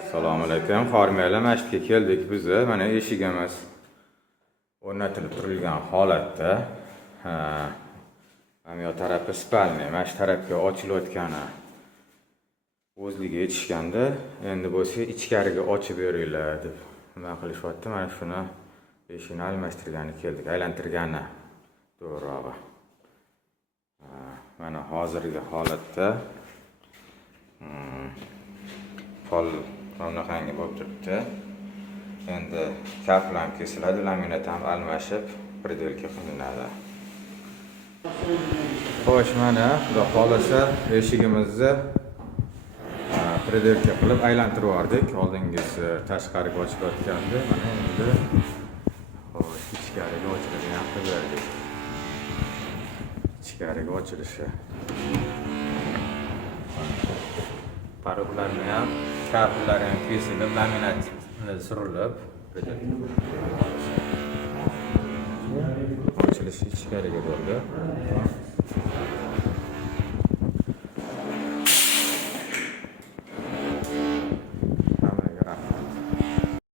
Assalomu alaykum. Xormaylar masjidga keldik biz. Mana eshigimiz o'rnatilib turilgan holatda. Mana bu tarafi spalniy, mana shu tarafga ochilayotgani o'zligiga yetishganda, endi bo'lsa ichkariga ochib beringlar deb nima qilishyapti. Mana shuni eshikni almashtirgani keldik, aylantirgani to'g'rirog'i. Mana hozirgi holatda pol bunaqangi bo'lib turibdi. Endi kaflam kesiladi, laminat ham almashib, predelka qilinadi. Xo'sh, mana xudo xolasa eshigimizni predelka qilib aylantirib yubordik. Oldingisi tashqariga ochilayotgandi. Mana endi xo'sh, ichkariga ochiladigan qilib berdik. Ichkariga ochilishi. Paruklarni ham, kaflari ham kesilib, laminat surilib, ochilishi ichkariga bo'ldi.